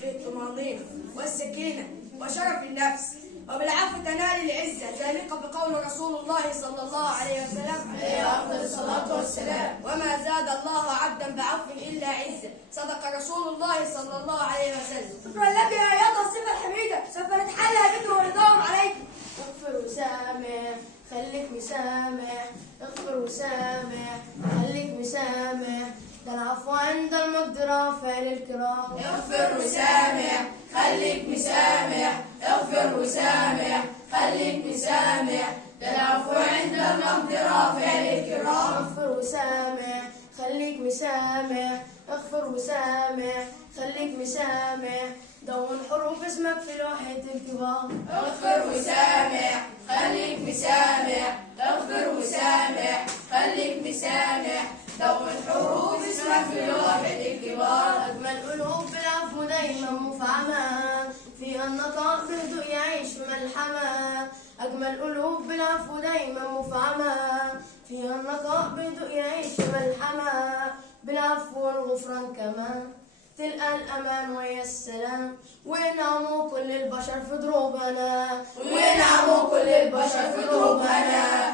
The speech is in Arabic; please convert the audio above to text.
فيه الطمأنينة والسكينة وشرف النفس، وبالعفو تنال العزة، ذلك بقول رسول الله صلى الله عليه وسلم عليه أفضل الصلاة والسلام. وما زاد الله عبدا بعفو إلا عزة، صدق رسول الله صلى الله عليه وسلم. شكرا لك يا أيتها الصفة الحميدة، سوف نتحلى بك ورضاهم عليك. اغفر وسامح خليك مسامح، اغفر وسامح خليك مسامح، ده العفو عند المقدرة فعل الكرام. اغفر وسامح خليك مسامح، اغفر وسامح خليك مسامح، ده العفو عند المقدرة فعل الكرام. اغفر وسامح خليك مسامح، اغفر وسامح خليك مسامح، دون حروف اسمك في لوحة الكبار. اغفر وسامح خليك مسامح، اغفر وسامح خليك مسامح، دون حروف اسمك في لوحة الكبار. أجمل قلوب بالعفو دايما مفعمة، في النطاق بهدوء يعيش في ملحمة. أجمل قلوب بالعفو دايما مفعمة، في النطاق بهدوء يعيش في ملحمة. بالعفو والغفران كمان تلقى الأمان ويا السلام، وينعموا كل البشر في دروبنا، وينعموا كل البشر في دروبنا.